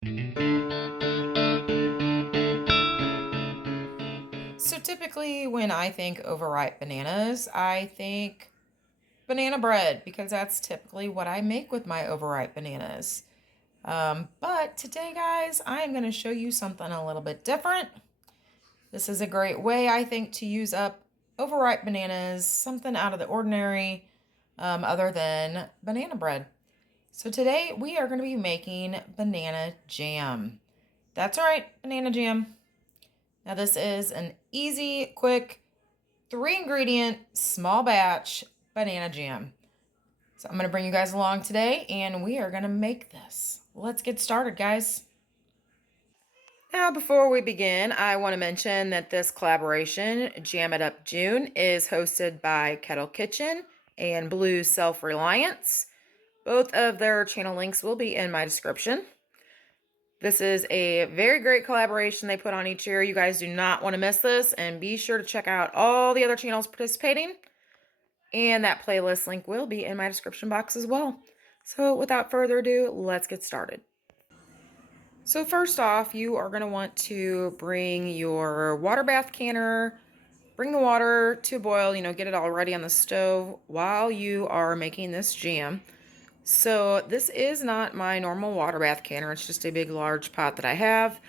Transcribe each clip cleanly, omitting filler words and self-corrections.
So typically when I think overripe bananas, I think banana bread because that's typically what I make with my overripe bananas. But today, guys, I am going to show you something a little bit different. This is a great way, I think, to use up overripe bananas, something out of the ordinary, other than banana bread. So today we are going to be making banana jam. That's right, banana jam. Now this is an easy, quick, 3-ingredient, small batch banana jam. So I'm going to bring you guys along today and we are going to make this. Let's get started, guys. Now, before we begin, I want to mention that this collaboration, Jam It Up June, is hosted by Kettle Kitchen and Blue Self-Reliance. Both of their channel links will be in my description. This is a very great collaboration they put on each year. You guys do not want to miss this, and be sure to check out all the other channels participating. And that playlist link will be in my description box as well. So without further ado, let's get started. So first off, you are going to want to bring your water bath canner, bring the water to a boil, get it all ready on the stove while you are making this jam. So this is not my normal water bath canner. It's just a big, large pot that I have.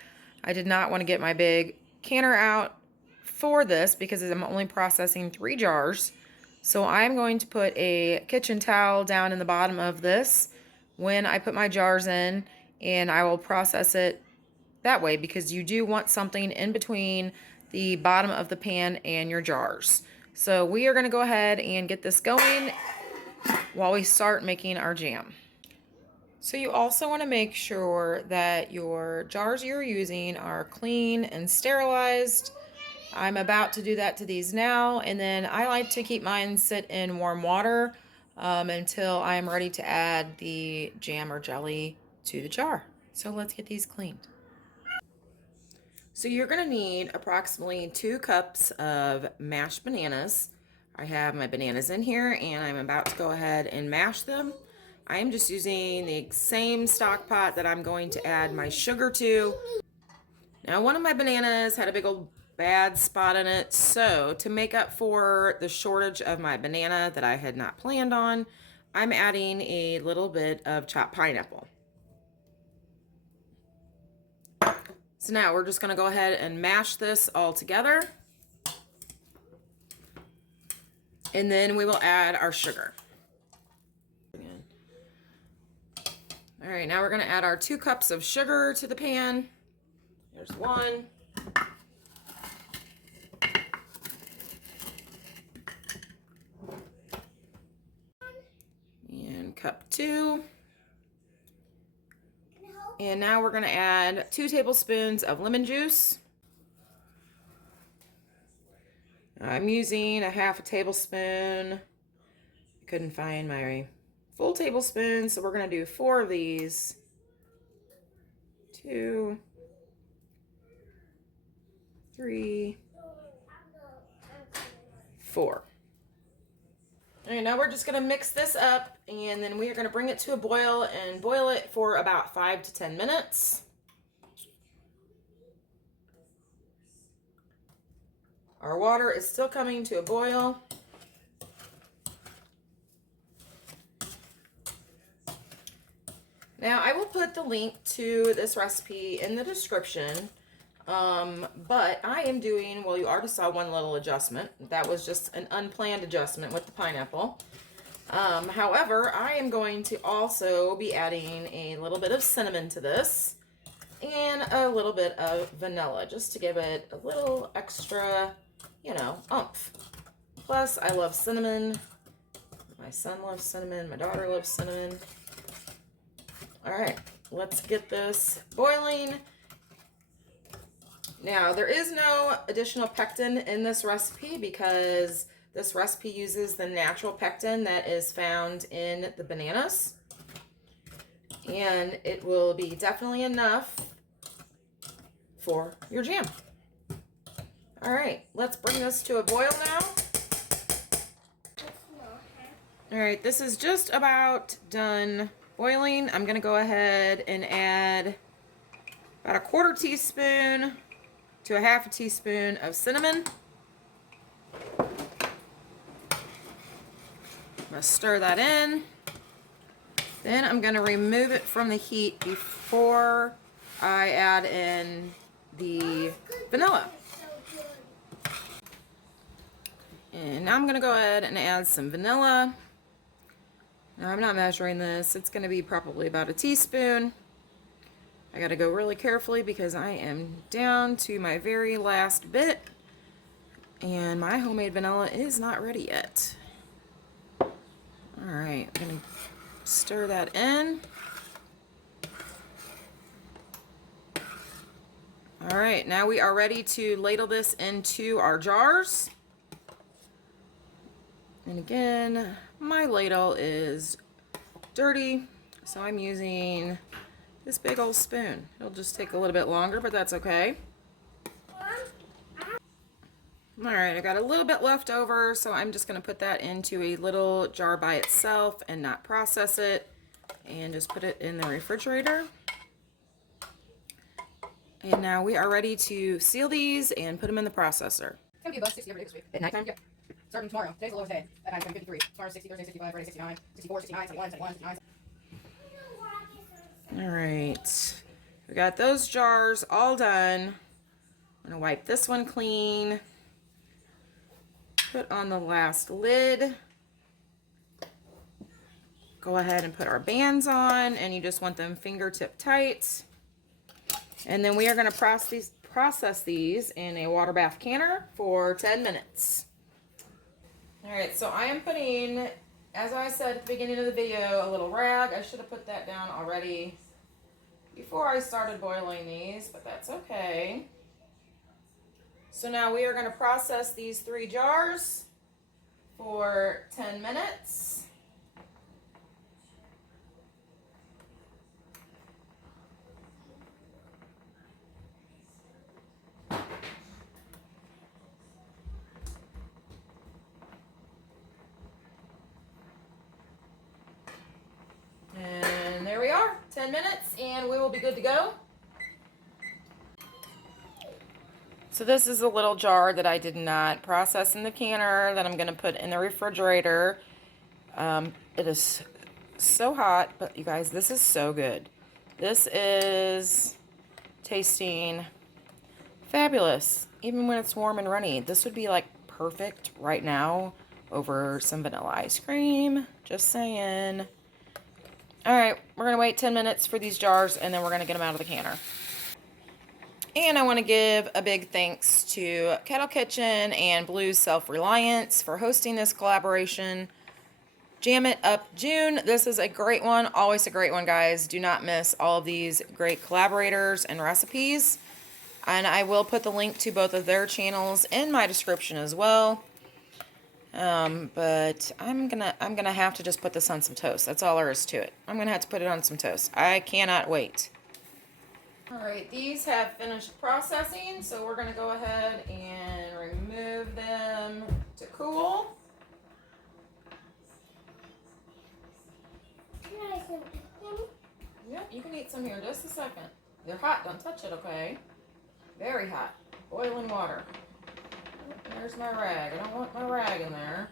I did not want to get my big canner out for this because I'm only processing 3 jars. So I'm going to put a kitchen towel down in the bottom of this when I put my jars in, and I will process it that way because you do want something in between the bottom of the pan and your jars. So we are going to go ahead and get this going while we start making our jam. So you also want to make sure that your jars you're using are clean and sterilized. I'm about to do that to these now, and then I like to keep mine sit in warm water until I'm ready to add the jam or jelly to the jar. So let's get these cleaned. So you're going to need approximately 2 cups of mashed bananas. I have my bananas in here and I'm about to go ahead and mash them. I am just using the same stock pot that I'm going to add my sugar to. Now, one of my bananas had a big old bad spot in it, so to make up for the shortage of my banana that I had not planned on, I'm adding a little bit of chopped pineapple. So now we're just going to go ahead and mash this all together. And then we will add our sugar. All right, now we're going to add our 2 cups of sugar to the pan. There's 1. And cup 2. And now we're going to add 2 tablespoons of lemon juice. I'm using a half a tablespoon. Couldn't find my full tablespoon, so we're going to do 4 of these. 2, 3, 4. All right, now we're just going to mix this up, and then we are going to bring it to a boil and boil it for about 5 to 10 minutes. Our water is still coming to a boil. Now, I will put the link to this recipe in the description, but I am doing, well, you already saw one little adjustment. That was just an unplanned adjustment with the pineapple. However, I am going to also be adding a little bit of cinnamon to this and a little bit of vanilla just to give it a little extra, oomph. Plus, I love cinnamon. My son loves cinnamon. My daughter loves cinnamon. All right, let's get this boiling. Now, there is no additional pectin in this recipe because this recipe uses the natural pectin that is found in the bananas. And it will be definitely enough for your jam. All right, let's bring this to a boil now. All right, this is just about done boiling. I'm gonna go ahead and add about a 1/4 teaspoon to a 1/2 teaspoon of cinnamon. I'm going to stir that in. Then I'm going to remove it from the heat before I add in the vanilla. And now I'm going to go ahead and add some vanilla. Now I'm not measuring this. It's going to be probably about a teaspoon. I got to go really carefully because I am down to my very last bit. And my homemade vanilla is not ready yet. Alright, I'm going to stir that in. Alright, now we are ready to ladle this into our jars. And again, my ladle is dirty, so I'm using this big old spoon. It'll just take a little bit longer, but that's okay. Alright, I got a little bit left over, so I'm just going to put that into a little jar by itself and not process it, and just put it in the refrigerator. And now we are ready to seal these and put them in the processor. It's going to be above 60 every day this week. At nighttime? Yep. Starting tomorrow. Today's the lowest day. At night, it's going to be 53. Tomorrow, 60, Thursday, 65, Friday, 69, 64, 69, 71, 71, 69. Alright, we got those jars all done. I'm going to wipe this one clean. Put on the last lid. Go ahead and put our bands on, and you just want them fingertip tight. And then we are going to process these in a water bath canner for 10 minutes. Alright, so I am putting, as I said at the beginning of the video, a little rag. I should have put that down already before I started boiling these, but that's okay. So now we are going to process these 3 jars for 10 minutes. And there we are, 10 minutes, and we will be good to go. So this is a little jar that I did not process in the canner that I'm going to put in the refrigerator. It is so hot, but you guys, this is so good. This is tasting fabulous. Even when it's warm and runny, this would be like perfect right now over some vanilla ice cream. Just saying. Alright, we're going to wait 10 minutes for these jars, and then we're going to get them out of the canner. And I want to give a big thanks to Kettle Kitchen and Blue's Self-Reliance for hosting this collaboration. Jam It Up June. This is a great one. Always a great one, guys. Do not miss all of these great collaborators and recipes. And I will put the link to both of their channels in my description as well. But I'm gonna have to just put this on some toast. That's all there is to it. I'm gonna have to put it on some toast. I cannot wait. Alright, these have finished processing, so we're going to go ahead and remove them to cool. Yep, you can eat some here in just a second. They're hot, don't touch it, okay? Very hot. Boiling water. There's my rag. I don't want my rag in there.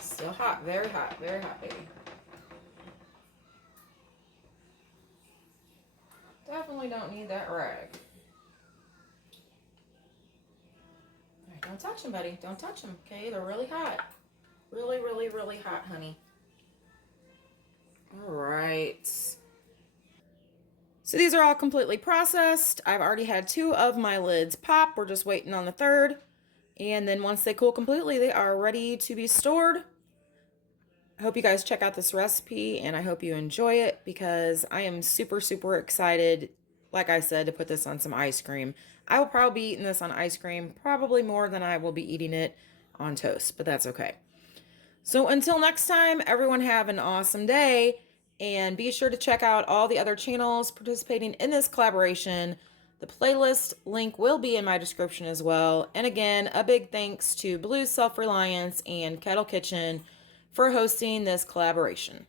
Still hot, very hot, baby. Definitely don't need that rag. Alright, don't touch them, buddy. Don't touch them, okay? They're really hot. Really, really, really hot, honey. Alright. So these are all completely processed. I've already had 2 of my lids pop. We're just waiting on the 3rd. And then once they cool completely, they are ready to be stored. I hope you guys check out this recipe, and I hope you enjoy it because I am super, super excited, like I said, to put this on some ice cream. I will probably be eating this on ice cream, probably more than I will be eating it on toast, but that's okay. So until next time, everyone have an awesome day, and be sure to check out all the other channels participating in this collaboration. The playlist link will be in my description as well. And again, a big thanks to Blue's Self-Reliance and Kettle Kitchen for hosting this collaboration.